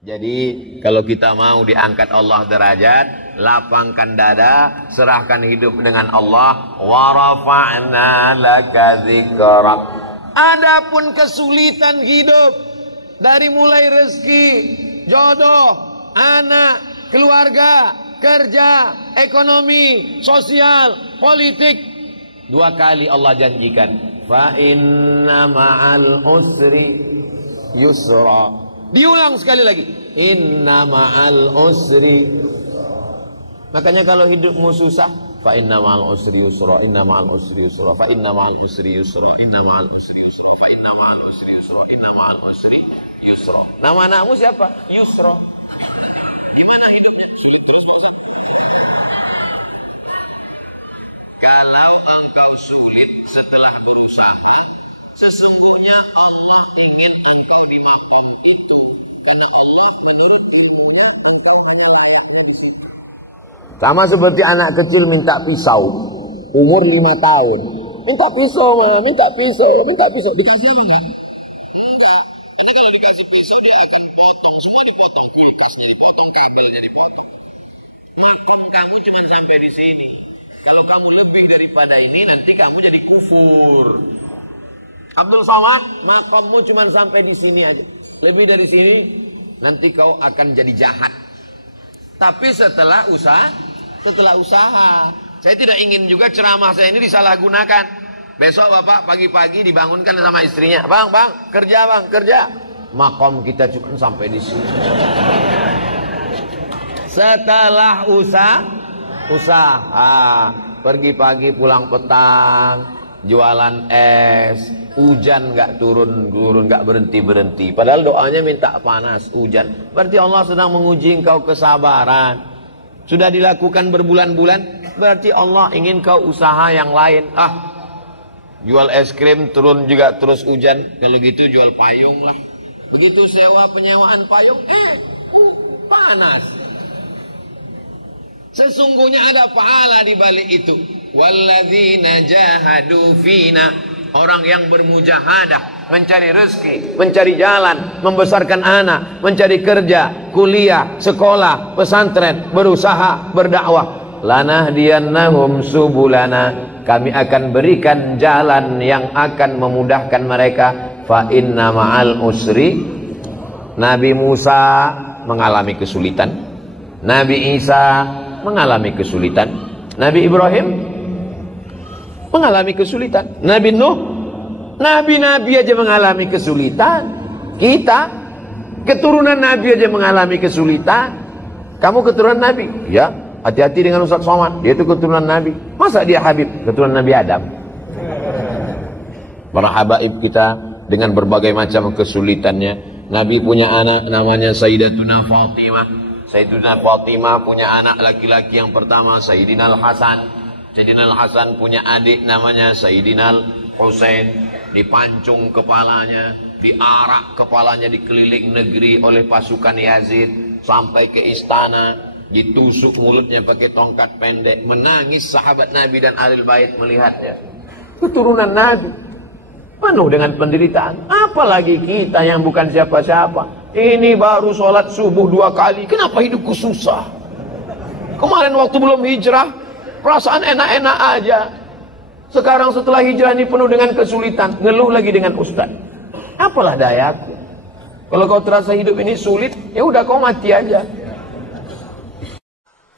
Jadi kalau kita mau diangkat Allah derajat, lapangkan dada, serahkan hidup dengan Allah. Wa rafa'na laka dzikrak. Adapun kesulitan hidup, dari mulai rezeki, jodoh, anak, keluarga, kerja, ekonomi, sosial, politik, 2 kali Allah janjikan, fa inna ma'al usri yusra. Diulang sekali lagi, inna ma'al usri. Makanya kalau hidupmu susah, fa inna ma'al usri yusra, inna ma'al usri yusra, fa inna ma'al usri yusra, inna ma'al usri yusra, fa inna ma'al usri yusra, inna ma'al usri yusra. Nama anakmu siapa? Yusra. Gimana hidupnya? Sulit terus bosan. Kalau engkau sulit setelah berusaha, sesungguhnya Allah ingin engkau di makom itu, karena Allah menurut ilmunya engkau pada layaknya di situ. Sama seperti anak kecil minta pisau, umur 5 tahun, minta pisau, minta pisau, minta pisau, dikasih enggak? Enggak. Karena kalau dikasih pisau dia akan potong, semua dipotong, kulkasnya dipotong, kabelnya dipotong. Makom kamu cuma sampai di sini. Kalau kamu lebih daripada ini, nanti kamu jadi kufur. Abdul Somad, makammu cuma sampai di sini aja. Lebih dari sini, nanti kau akan jadi jahat. Tapi setelah usaha. Saya tidak ingin juga ceramah saya ini disalahgunakan. Besok bapak pagi-pagi dibangunkan sama istrinya, bang, kerja. Makam kita cuma sampai di sini. Setelah usaha, pergi pagi pulang petang, jualan es, hujan nggak turun nggak berhenti. Padahal doanya minta panas, hujan. Berarti Allah sedang menguji engkau kesabaran. Sudah dilakukan berbulan-bulan, berarti Allah ingin kau usaha yang lain. Jual es krim turun juga terus hujan. Kalau gitu jual payung lah. Begitu sewa penyewaan payung, panas. Sesungguhnya ada pahala di balik itu. Walladzina jahadu fina, orang yang bermujahadah, mencari rezeki, mencari jalan, membesarkan anak, mencari kerja, kuliah, sekolah, pesantren, berusaha, berdakwah. Lanahdiyannahum subulana, kami akan berikan jalan yang akan memudahkan mereka. Fa inna ma'al usri. Nabi Musa mengalami kesulitan, Nabi Isa mengalami kesulitan, Nabi Ibrahim mengalami kesulitan, Nabi Nuh, nabi-nabi aja mengalami kesulitan. Kita keturunan nabi aja mengalami kesulitan. Kamu keturunan nabi? Ya, hati-hati dengan Ustaz Somad, dia itu keturunan nabi. Masa dia Habib? Keturunan Nabi Adam. Para habaib kita dengan berbagai macam kesulitannya. Nabi punya anak namanya Sayyidatuna Fatimah. Sayyidina Fatimah punya anak laki-laki yang pertama Sayyidina Al-Hasan. Sayyidina Al-Hasan punya adik namanya Sayyidina Al-Husain. Dipancung kepalanya, diarak kepalanya dikeliling negeri oleh pasukan Yazid sampai ke istana, ditusuk mulutnya pakai tongkat pendek. Menangis sahabat Nabi dan Ahlul Bait melihatnya. Keturunan Nabi penuh dengan penderitaan. Apalagi kita yang bukan siapa-siapa. Ini baru sholat subuh 2 kali. Kenapa hidupku susah? Kemarin waktu belum hijrah, perasaan enak-enak aja. Sekarang setelah hijrah ini penuh dengan kesulitan. Ngeluh lagi dengan ustaz. Apalah dayaku. Kalau kau terasa hidup ini sulit, ya udah kau mati aja.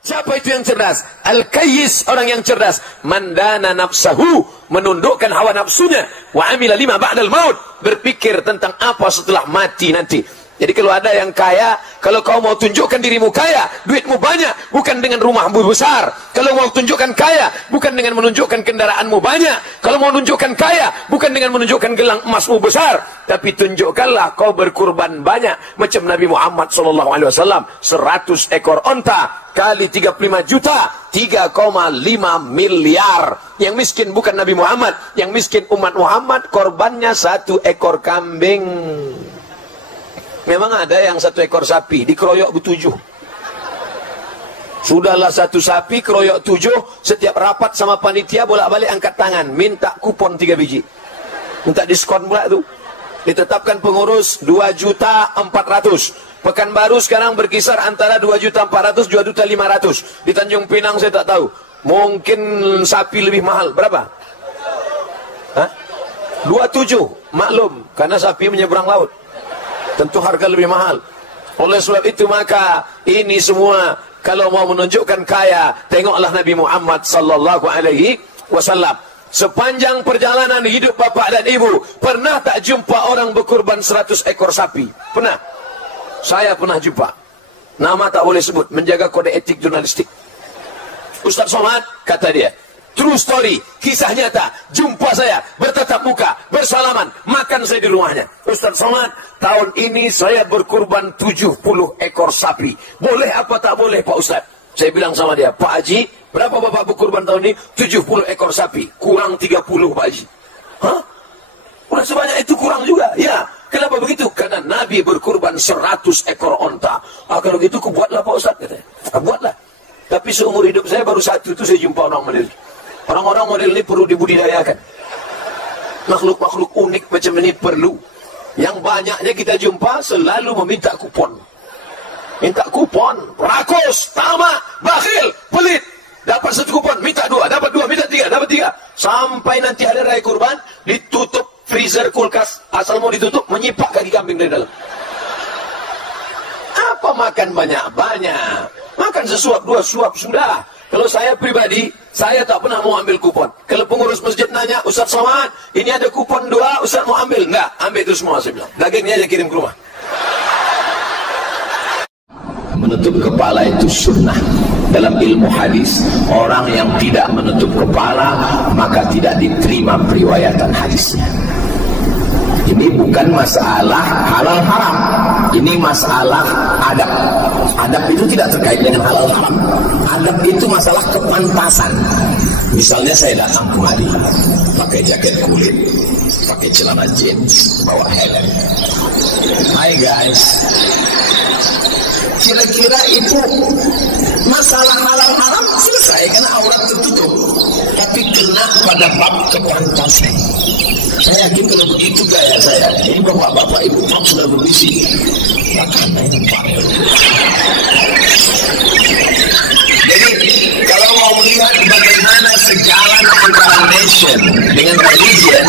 Siapa itu yang cerdas? Al-Kayyis, orang yang cerdas. Mandana nafsahu, menundukkan hawa nafsunya. Wa amila lima ba'dal maut, berpikir tentang apa setelah mati nanti. Jadi kalau ada yang kaya, kalau kau mau tunjukkan dirimu kaya, duitmu banyak, bukan dengan rumahmu besar. Kalau mau tunjukkan kaya, bukan dengan menunjukkan kendaraanmu banyak. Kalau mau tunjukkan kaya, bukan dengan menunjukkan gelang emasmu besar, tapi tunjukkanlah kau berkurban banyak, macam Nabi Muhammad SAW, 100 ekor onta kali 35 juta, 3,5 miliar. Yang miskin bukan Nabi Muhammad, yang miskin umat Muhammad, korbannya 1 ekor kambing. Memang ada yang 1 ekor sapi dikeroyok ber-7. Sudahlah 1 sapi keroyok 7, setiap rapat sama panitia bolak-balik angkat tangan, minta kupon 3 biji, minta diskon pula tuh. Ditetapkan pengurus 2.400.000. Pekanbaru sekarang berkisar antara 2.400.000 2.500.000. Di Tanjung Pinang saya tak tahu. Mungkin sapi lebih mahal. Berapa? Hah? 27. Maklum, karena sapi menyeberang laut. Tentu harga lebih mahal. Oleh sebab itu maka ini semua kalau mau menunjukkan kaya, tengoklah Nabi Muhammad sallallahu alaihi wasallam. Sepanjang perjalanan hidup bapak dan ibu, pernah tak jumpa orang berkurban 100 ekor sapi? Pernah? Saya pernah jumpa. Nama tak boleh sebut, menjaga kode etik jurnalistik. Ustaz Somad, kata dia, true story, kisah nyata, jumpa saya, bertatap muka, bersalaman, makan saya di rumahnya. Ustaz Somad, tahun ini saya berkurban 70 ekor sapi. Boleh apa tak boleh Pak Ustaz? Saya bilang sama dia, Pak Haji, berapa bapak berkurban tahun ini? 70 ekor sapi, kurang 30 Pak Haji. Hah? Udah sebanyak itu kurang juga? Ya. Kenapa begitu? Karena Nabi berkurban 100 ekor onta. Kalau gitu buatlah Pak Ustaz, katanya. Buatlah. Tapi seumur hidup saya baru satu itu saya jumpa orang model. Orang-orang model ini perlu dibudidayakan. Makhluk-makhluk unik macam ini perlu. Yang banyaknya kita jumpa selalu meminta kupon. Minta kupon, rakus, tamak, bakhil, pelit. Dapat 1 kupon, minta 2, dapat 2, minta 3, dapat 3. Sampai nanti hari raya kurban, ditutup freezer kulkas, asal mau ditutup, menyipak kaki kambing dari dalam. Apa makan banyak-banyak? Makan sesuap, 2 suap sudah. Kalau saya pribadi, saya tak pernah mau ambil kupon. Kalau pengurus masjid nanya, Ustaz Somad, ini ada kupon 2, Ustaz mau ambil? Enggak, ambil itu semua, saya bilang. Dagingnya aja kirim ke rumah. Menutup kepala itu sunnah. Dalam ilmu hadis, orang yang tidak menutup kepala, maka tidak diterima periwayatan hadisnya. Ini bukan masalah halal haram. Ini masalah adab. Adab itu tidak terkait dengan halal haram. Adab itu masalah kepantasan. Misalnya saya datang kemari, pakai jaket kulit, pakai celana jeans, bawa helm. Hai guys. Kira-kira itu masalah halal haram selesai karena aurat tertutup. Tapi kena pada bab kepantasan. Saya yakin kalau begitu gaya saya, ini bapak-bapak ibu pak sudah berbisik. Makanya ini pak. Jadi kalau mau melihat bagaimana sejalan antara nation dengan religion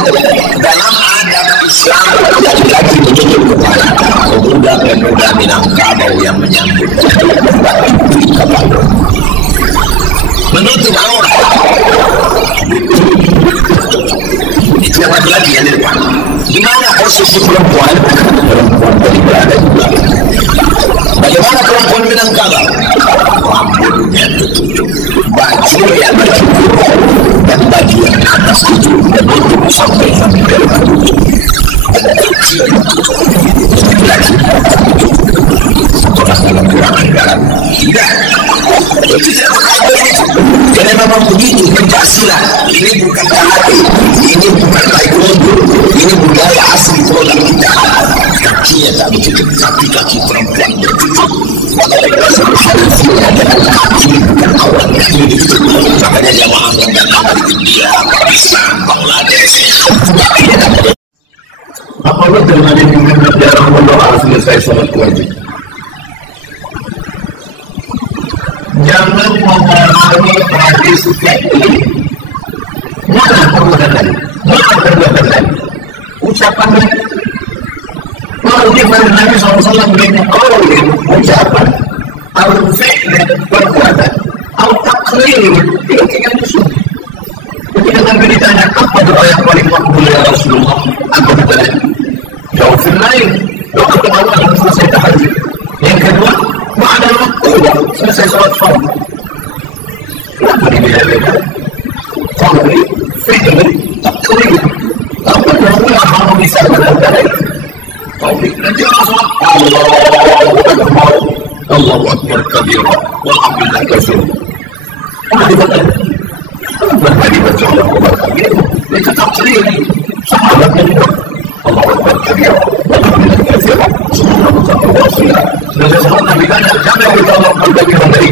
dalam adab Islam, laki-laki menutup kepala, pemuda-pemuda Minangkabau yang menyambut kepala, menutup aurat. Itu yang laki-laki yang di depan. Di mana posisi perempuan? Perempuan dari berada di belakang. Bagaimana perempuan Minangkabau? Rambutnya tertutup, baju yang tertutup, dan baju yang atas itu menutup sampai hampir tertutup. Laki-laki dalam kurang anggaran. Tidak. Itu tidak begitu. Karena memang begitu Pancasila. Ini bukan karate, ini bukan taekwondo, ini budaya asli produk kita. Kakinya tak begitu, tapi kaki perempuan begitu. Ini bukan awal, ini begitu. Makanya jamaah yang datang dari India, Pakistan, Bangladesh. Apabila terjadi dengan jarang berdoa selesai sholat wajib. Jangan mempengaruhi tradisi fikih. Mana perbuatan? Mana perbuatan? Ucapan kalau di mana Nabi SAW berikan qaulin ucapan, atau fi'l perbuatan, atau takrir keyakinan itu. Ketika Nabi ditanya apa doa yang paling makbul ya Rasulullah, apa ditanya? Jawab lain. Doa pertama yang selesai tahajud. Yang kedua, ma'adal maktulah, selesai sholat fardu. Kenapa dibeda-beda? Qauli, fi'l, takrir. Apa yang harmonisasi antara itu? Qauli, nanti Rasulullah Allahu Akbar kabira walhamdulillah katsira. Apa dikatakan? Kenapa dibaca Allahu Akbar kabira? Itu takrir. Sahabatnya juga Allahu Akbar kabira walhamdulillah katsira. Subhanallah wa bihamdihi. Sudah Nabi tanya, siapa yang bertolong dari